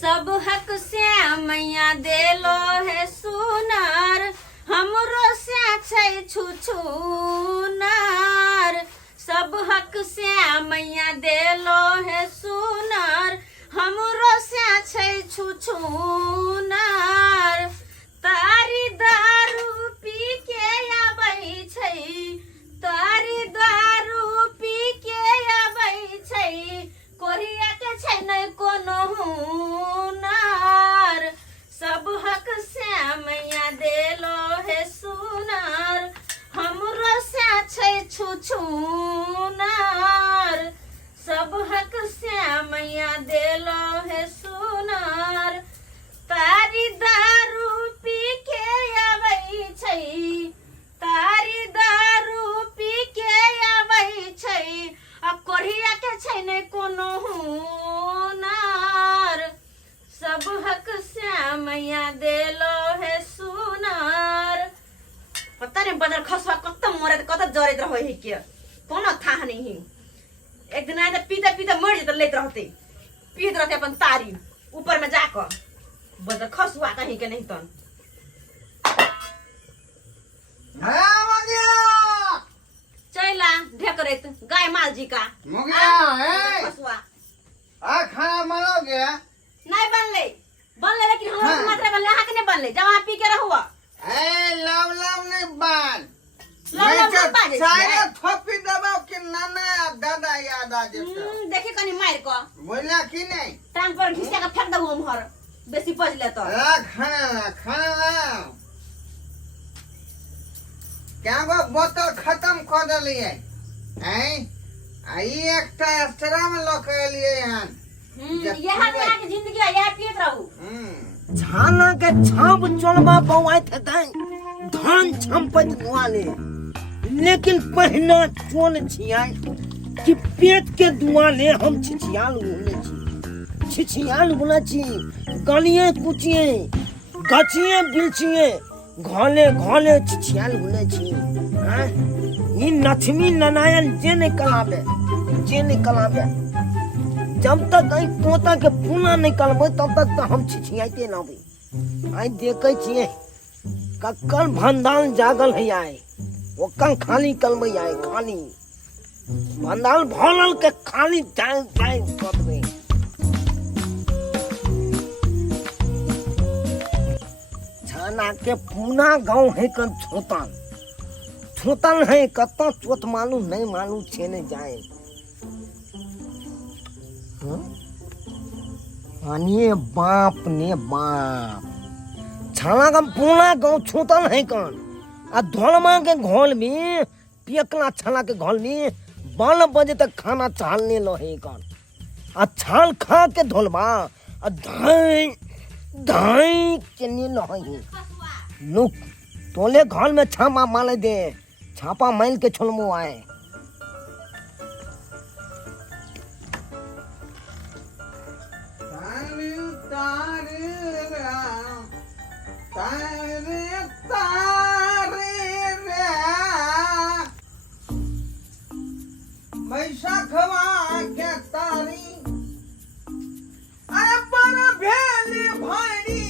सब हक से मैया देलो है सुनार हमरो से छै छुछुनार सब हक से मैया देलो है सुनार हमरो से छै छुछुनार तारी दारू पी के आबै छै तारी दारू पी के आबै छै कोरिया के छै नै कोनो हुनार सब हक से मैया देलो है सुनार हमरो से छै छुछुनार सब हक से मैया देलो है सुनार तारी दारू पी के आबै छै तारी दारू पी के आबै छै आ कोरिया के छै नै कोनो हुनार सब हक से मैया देलो है सुनार पता नहीं बदर खसवा कत मरे कत जरत रहो है के कोनो था नहीं एक दिन आए पीते पीते मर जत लेत रहते पीत रहते अपन तारी ऊपर में जाकर बदर खसवा कहीं के नहीं तन चला ढेकरेत गाय माल जी का खसवा खाना बनोगे नहीं बनले लेकिन हम मात्रा बनले हां के नहीं बनले जब वहां पी के रहुआ लव नहीं बान लव सारे थोपी दबाव के नाना दादा याद आ जेता देखे कनी मार को बोला कि नहीं टांग पर घिसा के फेंक दबो हमहर बेसी पजले तो खाना क्या वो बोतल खत्म कर दलिए हैं आई एक एक्स्ट्रा में लोग लिए हन यहां पे आके जिंदगी यहां पियत रहू छाना के छाप चलमा बवाइत है धान छंपत दुआले लेकिन पहिना चोन छियाई कि पेट के दुआले हम छिछियाल होने छी गलिए कुचिए गचिए बिलचिए घोले छिछियाल होने छी हां ई लक्ष्मी नारायण जे निकलावे जब तक तोता के पूना निकलबे तब तक तो हम छिछियाते ना भाई आई देखे छिए कक्कल भंडाल जागल है आए ओकन खाली कलमे आए खाली भंडाल भरल के खाली जाए करबे छाना के पूना गांव है कन छोतन है कत चोट मालूम नहीं मालूम छेने जाए अनिए बाप ने बाप छाना का पूना गांव छोतन है कन आ धोलमा के घोल में पियकला छाना के घोल में 12 बजे तक खाना छालने लहे कन आ छाल खा के धोलमा आ धाई के ने लहे लोग तोले घोल में छापा माले दे छापा माइल के छोलमो आए बैसाखवा के तारी अरे पर भेली भारी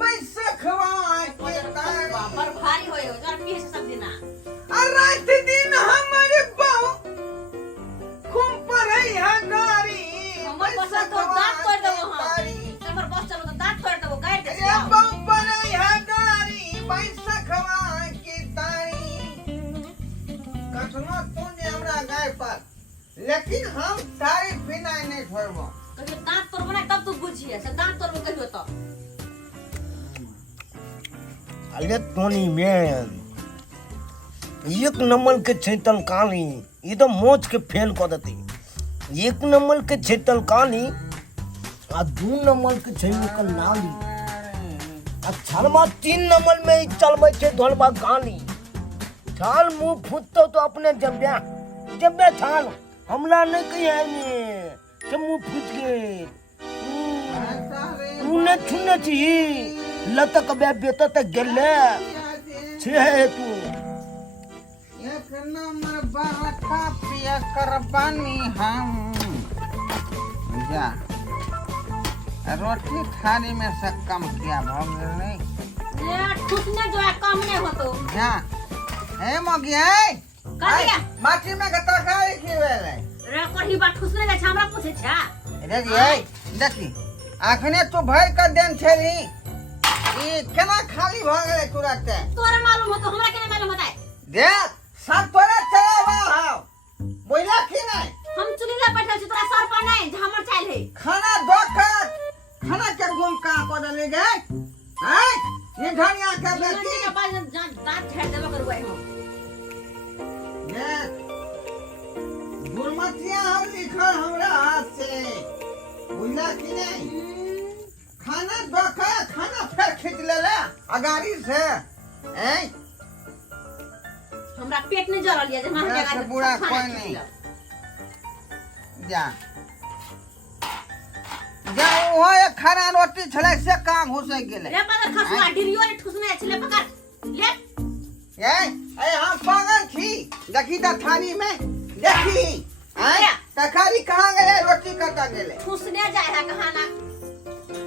बैसाखवा के तारी पर भारी होय जर पी सब दिना रात दिन हमारे बाऊ खूब पढ़ई हगारी हमर बस तो दांत तोड़ देबो हम हमर बस चलो तो दांत तोड़ देबो काट दे ये बाऊ पढ़ई हगारी बैसाखवा के तारी कखनो तूने हमरा गाय पर लेकिन हम तारी बिना नहीं छोड़बो कभी दांत तोड़बो ना तब तू बुझिए से दांत तोड़बो कहियो तो अरे तोनी में एक नंबर के छैतल काली ये तो मोच के फेल कर देती एक नंबर के छैतल काली आ 2 नंबर के छैल का नाली आ छलमा 3 नंबर में चलबे छे धोलबा गाली छाल मुंह फुटतो तो अपने जब्बे छाल हमरा नहीं कहिए के मुंह फुट गए तूने छुने छी लतक बे बेत तक गेले छे तू एक नंबर बरखा पिया कर बानी हम जा रोटी थाली में से कम किया भाग नहीं ये ठुसने जो है कम नहीं हो तो जा हे मगी है कर दिया माटी में गता काई खीवेले रे करही बा ठुसने ले हमरा पूछे छा देखी है देखी आखने तू भर कर देन छेली ई केना खाली भ गेले तुरंत तोरे मालूम हो तो हमरा केना मालूम होता है देख सब तोरे चलावा हां बोला कि नहीं हम चुलीला बैठल छी तोरा सर पर नहीं हमर चाल है खाना दो खाना के गुम का को दले गए हैं ये धनिया के बेटी के बाद दांत झड़ देबो करबै हम ये गुरमतिया हम लिखल हमरा हाथ से बुझला कि नहीं खाना दो खाना फिर खींच ले अगाड़ी से हैं हमरा पेट नहीं जरल ये जे हम ऐसे जगह बुरा कोई नहीं जा जा वो एक खाना रोटी छले से काम हो से गेले रे मगर खसुआ डिरियो ने ठुसने छले पकड़ ले ए ए हम पागल छी देखी त थाली में देखी हैं तकारी कहां गए रोटी कटा गेले ठुसने जाए है कहाना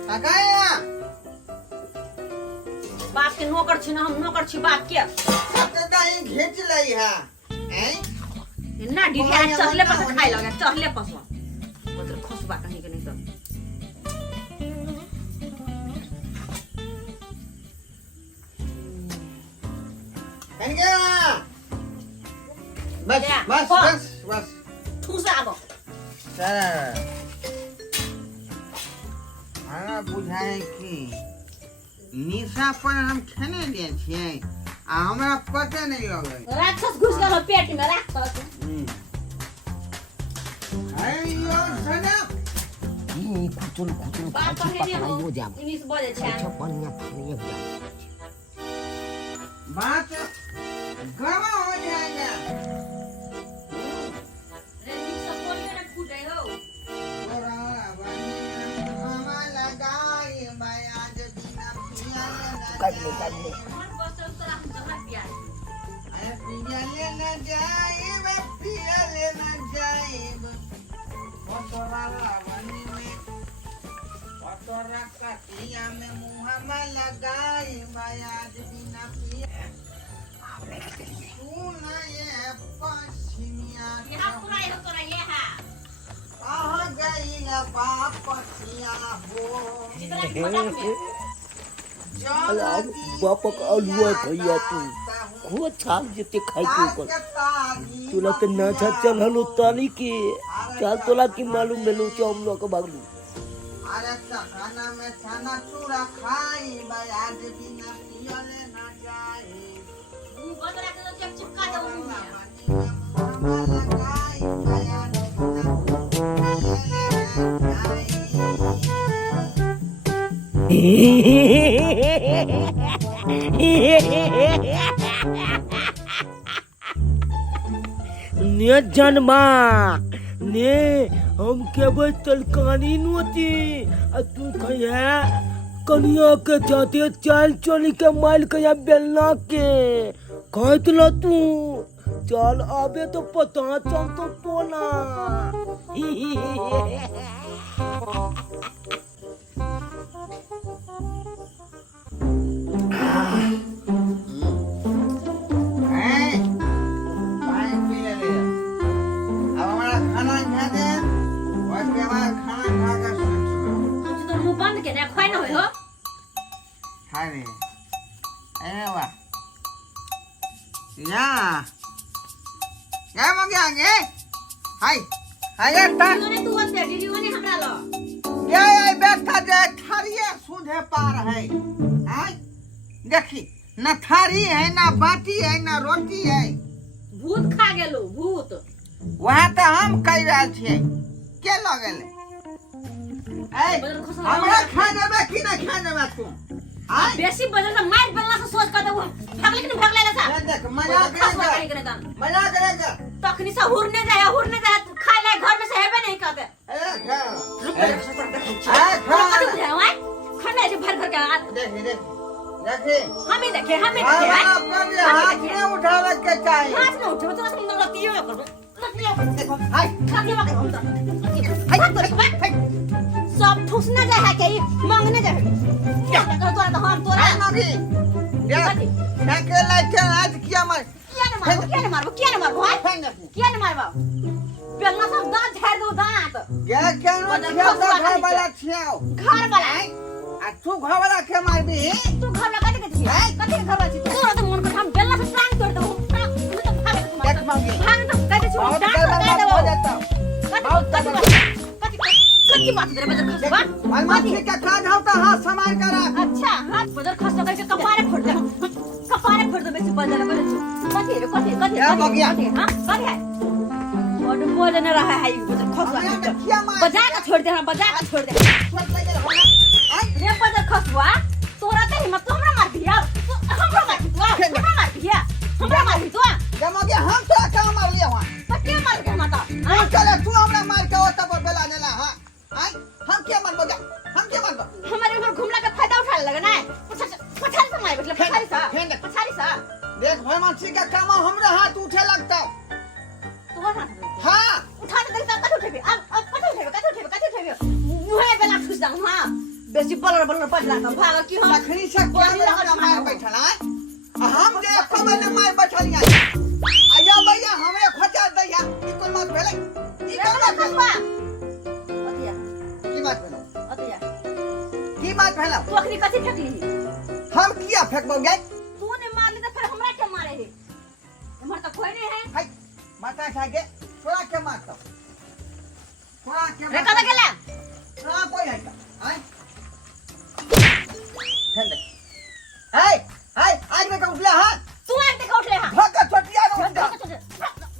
तकाया बाप के नौकर छी ना हम नौकर छी बाप के सब त दाई घिंच लई है हैं ना डिरिया चहले पर खाए लगे चहले पर मतलब खसुआ कहीं के नहीं तो बस बस बस बस ठुसा आबो सर हमरा बुझाए कि निशा पर हम खेने दे छिए आ हमरा पते नहीं लगे राक्षस घुस गेल पेट में राक्षस अयो सना ई कुचुल कुचुल बाप खाची कहे पकाई हो हो जाम 19 बजे छे अच्छा पनिया पानी हो जाम बात गवा हो जाएगा रे निक सब बोलिए ना फूटे हो तोरा बनी हवा लगाई बयाज बिना पिया काट ले मन बसल तोरा हम जहर पिया अरे पिया ले न जाए वे पिया ले न जाए ओ तोरा बनी में ओ तोरा कटिया में मुहम्मा लगाई बयाज बिना पिया सुना ये पश्चिमिया यहाँ पूरा हो तोरा ये है कहाँ गई ना वापसिया हो जितना की मजाक में अला बाप का अलुआ भैया तू खो छाप जते खाई के ऊपर तोला के नाचा चल हलो ताली के चल तोला की मालूम मेलो हम लोग के भागलू अरे खाना में खाना चूड़ा खाई बयाज बिना पियले ना जाए मुंह बंद रख दो जब चिपका दो मुंह में लगाई बयाज बिना ने जन्मा ने हम केवल तलकानी नोती आ तू कहिया कनिया के जाते चल चली के माइल कहिया बेलना के कहत ल तू चल आबे तो पता चल तो टोना हम तो मुंह बंद के ना खोई न हो ने तू हंसे वीडियो ने हमरा लो देखी न थारी है ना बाटी है ना रोटी है भूत खा गेलो भूत वहाँ तो हम कह रहे थे के लगल हमरा खा देबे कि ना खा देबे तू आय बेसी बजल से मार बेलना से सोच कर दो भागले कि नहीं भागले सा देख मजा करेगा तखनी से हुरने जाए खा ले घर में से हेबे नहीं करते खाना जो भर के हमें देखे हाथ में उठावे के चाहिए हाथ में उठो तो हम लतियो कर देखो हाय सब ठूस ना जाए है कहीं मांगने जाए क्या करो तोरा तो हम तोरा हाय मगी देख कथी? फेंके लाइट आज किया मार क्या न मारबो हाय फेंक क्या न मारबो बेलना सब दांत झाड़ दो दांत क्या क्या घर वाला छियाओ घर वाला आ तू घर वाला के मार भी तू घर वाला कथी घर वाला छी तोरा तो मन कर हम बेलना से टांग तोड़ दो तू तो भागे देख मगी भाग तो कहते छी बहुत टांग तोड़ गड़बड़ दो हो जाता कथी बात रे बजर खसबा मार मगी का काज होता हाथ समार करा अच्छा हाथ बजर खस करके कपारे फोड़ दे कपारे फोड़ दे बेसी बजर करे छु कथी क्या हो गया? हां कथी है और बोल न रहा है बजर खसबा बजा के छोड़ दे हां बजा के छोड़ दे रे बजर खसबा तोरा ते हिम्मत तो हमरा मार दिया हमरा मार दिया हमरा मार दिया जमा के हम तोरा का मार लिया वहां तो के मार के माता हां चले तू हमरा मार के ओता पर बेला नेला हां आई हम क्या मारबो जा हम क्या मारबो हमारे घर घुमला का फायदा उठा लगा ना पछाड़ी से मार बैठले पछाड़ी सा देख भाई मानसी का काम हमरा हाथ उठे लगता तोहर हाथ हां उठा दे तब कथि उठेबे अब कथि उठेबे मुहे बेला खुश जाऊ हां बेसी बलर पजला त भाग की हम लखनी से कोई हमरा मार बैठल है हम जे कबे ने मार बैठल है आया भैया हमरे खोचा दैया ई कोई बात भेले ई का बात खसबा की बात भेलो अतिया की बात भेलो तू अखनी कथि फेकली हम किया फेंकबो गे तूने मार ली तो फिर हमरा के मारे रे हमर त कोई नहीं है हाय माता खाके थोड़ा के मारता थोड़ा के रे कदा गेला हां कोई है हाय फेंक हाय हाय आज में का उठला हाथ तू आज देखा उठले हां भका छोटिया को उठा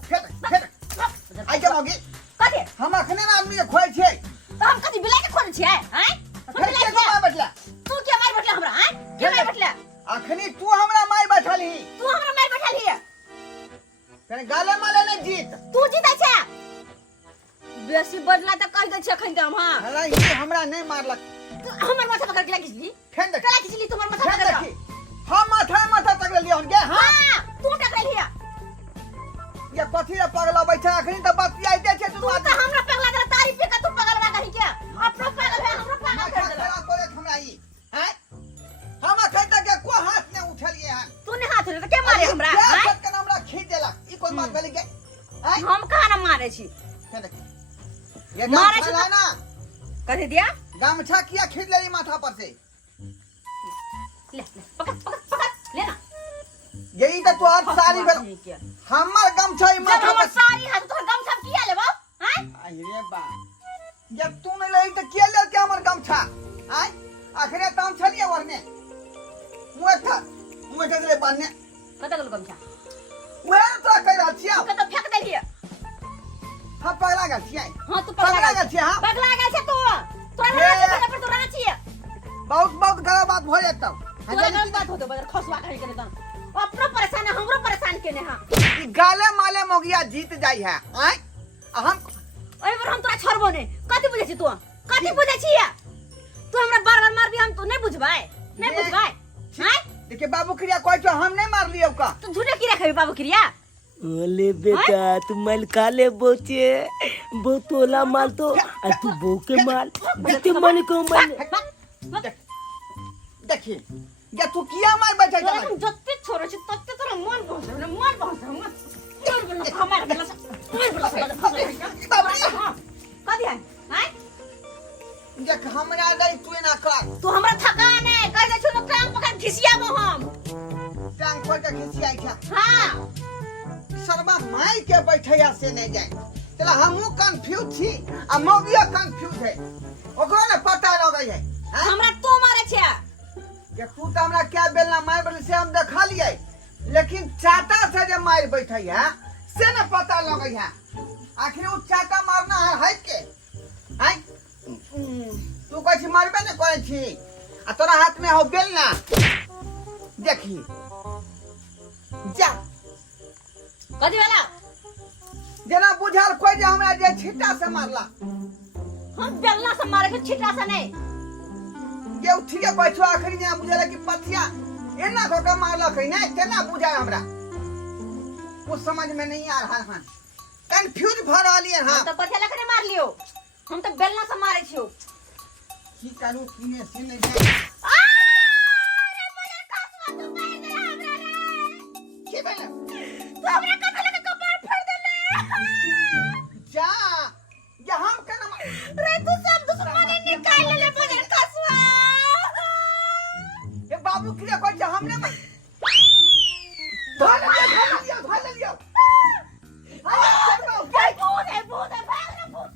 फेंक आई जा मगी कथि हम अखने ना आदमी के खोल छे तो हम कथि बिलाई के खोल छियै हैं फिर के मार बैठला तू के मार बैठले हमरा हैं के मार बैठले अखनी तू हमरा मार बैठली तू हमरा मार बैठल हिय कने गाले माले ने जीत तू जीता छै बेसी बदला त कह दे छै खन हम हां हला ये हमरा नहीं मारलक हमर माथा पकड़ के लागिसली फेंक कला खिचली तुम्हार माथा फेंक पकड़ देखी हम माथा तक लिया उनके हां हां तू टकराई हिय ये कथी रे पगला बैठा अखनी त बतियाई दे छै तू त हमरा पगला दे तारीफ पे का तू पगलवा कहि के अपनो पागल है हमरो पागल कर देला करे हमरा ई हैं हम अखन तक के को हाथ ने उठलिए हैं तूने हाथ उठे त के मारे हमरा हैं के हमरा खींच देला ई कोई बात भेली के हैं हम कहां ना मारे छी ये मारे गाम छी छला ना कथि दिया गामछा किया खींच लेली माथा पर से ले पकड़ ले ना यही तो तू आज सारी भेल हमर गमछा ई जब माथा हमर पर सारी हाथ तोहर गम सब किया लेबो हैं अरे बा जब तू नहीं लई तो किया ले के हमर गमछा आय आखिरे ताम छलिए वरने मुए था ले पाने कत गल गमछा मुए तो कह रहा छिया कत फेंक देलिए हम पगला गल छिया हां तू पगला गल छिया पगला गल छै तू तोरा रांची पर तू रांची बहुत गलत बात हो जाता तोरा गलत बात होतो बदर खसवा कहि के त अपनो परेशान है हमरो परेशान केने हां ई गाले माले मोगिया जीत जाई है आय हम ओइ पर हम तोरा छोड़बो नै कथि बुझै छी तू कथि बुझै छी तू हमरा बार-बार मारबी हम तो नहीं बुझबै हैं देखिए बाबू क्रिया कोई तो हम नहीं मार लियो का तू झूठे की रखबी बाबू क्रिया ओले बेटा तू माल काले बोचे बोतोला माल तो आ तू बो के माल देते मन को मन देखिए या तू किया मार बैठा तोरा हम जत्ते छोरो छी तत्ते तोरा मन पहुंच तोर बोल हमार गेला कथि है हैं देख हमरा गई तू ना कर तू हमरा थकान है कह दे छु टांग पकड़ खिसियाबो हम टांग पकड़ के खिसियाई था हां सरबा माई के बैठैया से नहीं जाए चला हमहू कंफ्यूज छी आ मौगिया कंफ्यूज है ओकरो ने पता लगै है हमरा तू मारे छै जे तू त हमरा क्या बेलना मार बेल से हम देखा लिए लेकिन चाटा से जे मार बैठैया से न पता लगै है आखिर वो चाटा मारना है के हैं तू कछि मारबे न करे छी आ तोरा हाथ में हो बेलना देखी जा कथि वाला जेना बुझाल कोई जे हमरा जे छिट्टा से मारला हम बेलना से मारे के छिटा से नहीं ये उठिए बैठो आखिर ने बुझाला कि पथिया एना धोखा मारला कहीं नहीं केना बुझाय हमरा कुछ समझ में नहीं आ रहा है कंफ्यूज भ रहली है हां तो पथिया लखने मार लियो हम तो बेलना से मारे छियो की करू किने से नहीं जाए अरे मुझे कसवा तू मार दे हमरा रे की भेल तू हमरा कथले के कपार फोड़ देले जा या हम केना रे तू सब दुश्मनी निकाल ले मुझे कसवा ए बाबू किरे को जा हमने में भाग लिया ये कौन है भाग ना भूत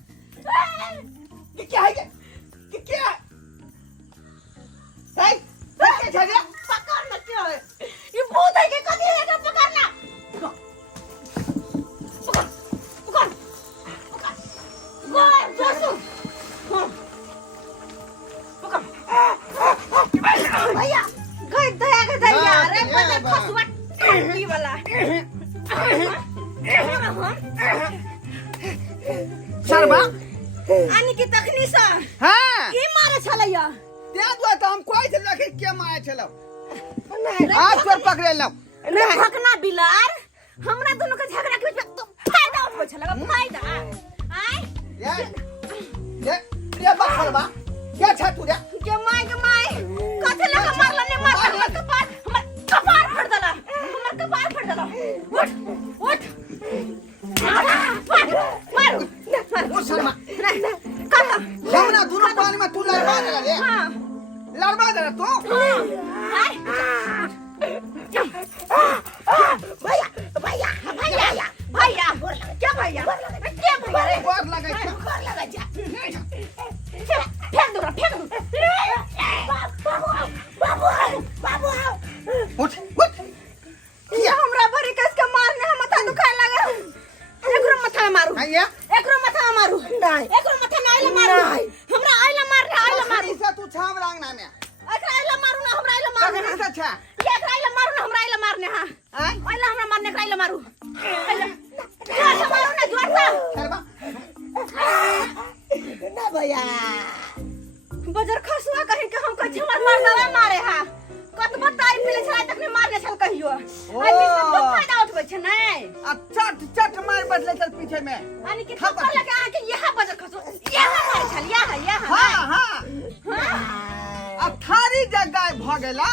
कि क्या है कि क्या है क्या छड़िया पकड़ना क्यों है ये भूत है कि कदी है ना पकड़ना पकड़ गोर जोसु पकड़ भैया गई दया के दया रे पता खसवा की वाला सरबा आनी की तखनी सा हां की मारे छलैया ते दुआ तो हम कोई से रखे के मारे छलो आज तोर पकड़े लो रे भगना बिलार हमरा दोनों के झगड़ा के बीच में तो फायदा उठबै छलगा फायदा आय ये बात सरबा क्या छ तू रे के माय कथे लगा मारला ने मारला कपार हमर कपार फाड़ देला हमर कपार फाड़ देला उठ मार ओ शर्मा काका हमरा दोनों पानी में तू लड़वा दे रे हां लड़वा दे तू आय भैया क्या भैया अरे गोर लगा छ फेंक दो बाबू उठ ये हमरा भरी कस के मारने हम माथा दुखाए लगे एकरो माथा में मारू भैया एकरो माथा में मारू एकरो माथा में आइला मारू हमरा आइला मारू से तू छाम रंगना में एकरा आइला मारू ना हमरा आइला मारू कखनी से छा ये एकरा आइला मारू ना हमरा आइला मारने हां आइला हमरा मारने एकरा आइला मारू आइला मारू ना जोर से सरबा ना भैया बजर खसुआ कहीं के हम कछ हमर मार दवा मारे हा कतबो ताई पीले छला तक ने मारने छल कहियो आई बीच में तो फायदा उठबै छ नै अच्छा चट मार बदले चल पीछे में आनी के थप्पड़ लगे आ के यहां बजर खसु यहां मारे छल यहां हां अब थारी जगह भ गेला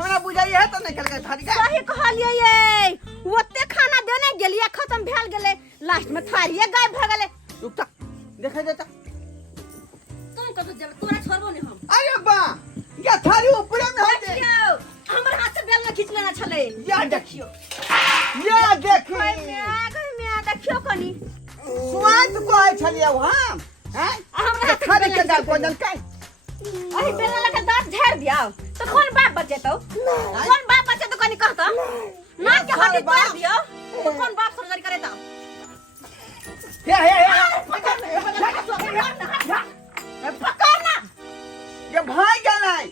हमरा बुझाई है तो निकल गए थारी का सही कहलिए ये ओते खाना देने गेलिए खत्म भेल गेले लास्ट में थारिए गायब भ गेले रुक तक देखै देता तुम कतो जब तोरा छोड़बो ने हम अरे बा ये थारी ऊपर में है दे हमर हाथ से बेल में खींच लेना छले या देखियो या देखी मैं देखियो कनी स्वाद को आइ छलिया हम हैं हमरा हाथ थारी के दाल को जल के अही बेला लगा दांत झाड़ दिया तो कौन बाप बचे तो कौन बाप बचे तो कनी कहता ना के हड्डी तोड़ दियो तो कौन बाप सर्जरी करे तो हे पकड़ना ये भाई गलाई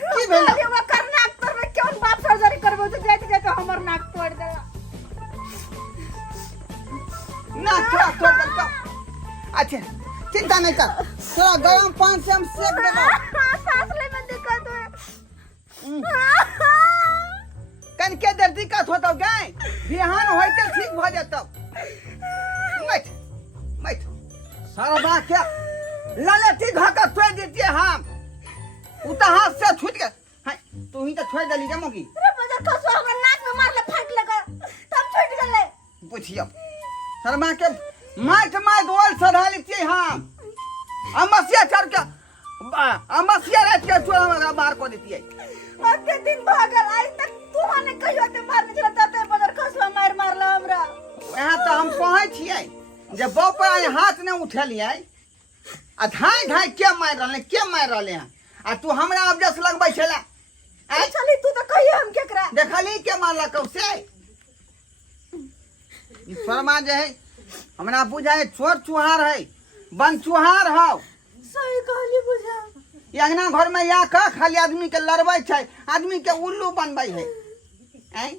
की भेल ये वो करना पर में कौन बाप सर्जरी करबो तो जाते हमर नाक तोड़ देला ना तो अच्छा चिंता नहीं कर थोड़ा गरम पानी से हम सेक देबो सांस ले में दिक्कत है कन के दर्द दिक्कत होतो गए बिहान होइते ठीक भ जतो मत सारा बात क्या ललती घाका छोड़ देती हम उता हाथ से छूट गया हां तू ही तो छोड़ देली जमोगी अरे बजर कसो हमर नाक में मार ले फाट लगा तब छूट गेले पूछियो शर्मा के माइट गोल सधा लेती हम अमसिया चढ़ के अमसिया रात के चोरा में मार को देती है अबे दिन भागल आज तक तू हने कहियो ते मारने चला ताते बजर कसवा मारला हमरा यहाँ तो हम पहुंच छिए जे बाप हाथ ने उठलिए आ धाई के मार रहले हैं आ तू हमरा अबजस लगबै छला आई चली तू तो कहियो हम केकरा देखली के मारला कौसे ई शर्मा जे है हमरा बुझाए चोर चुहार है बन चुहार हो सही कहली बुझा ये अंगना घर में या का खाली आदमी के लड़बै छै आदमी के उल्लू बनबै है हैं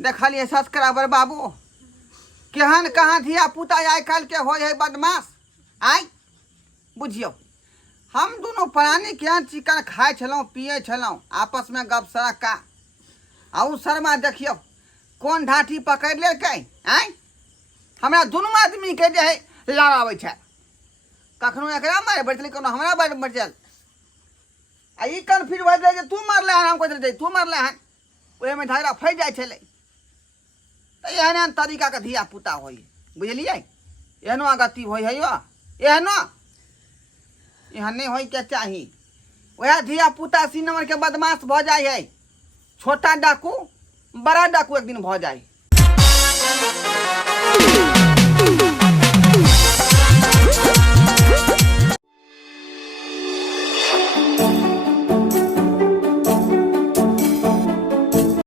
देखलिए सब्सक्राइबर बाबू केहन कहाँ धिया पुता आइ काल के हो है बदमाश आई बुझियो हम दोनों प्राणी केहन चिकन खाए छलौं पिए छलौं आपस में गप सड़का आ उ शर्मा देखियो कौन ढाठी पकड़ लेकै आई हमरा दोनों आदमी के जे है लड़ाबै छै कखनो एकरा मारे बैठले कोनो हमरा बारे में बैठल आ ई कन्फ्यूज भऽ जाइ जे तू मारले हन हम कहैत रही तू मारले हन ओहिमे झगड़ा फँसि जाइ छलै तऽ एहन एहन तरीकाके धिया पुता होइ बुझलियै एहनो गति होइ है एहनो एहन नहीं होइके चाही वह धिया पुता 3 नंबर के बदमाश भऽ जाइ है छोटा डाकू बड़ा डाकू एक दिन भऽ जाइ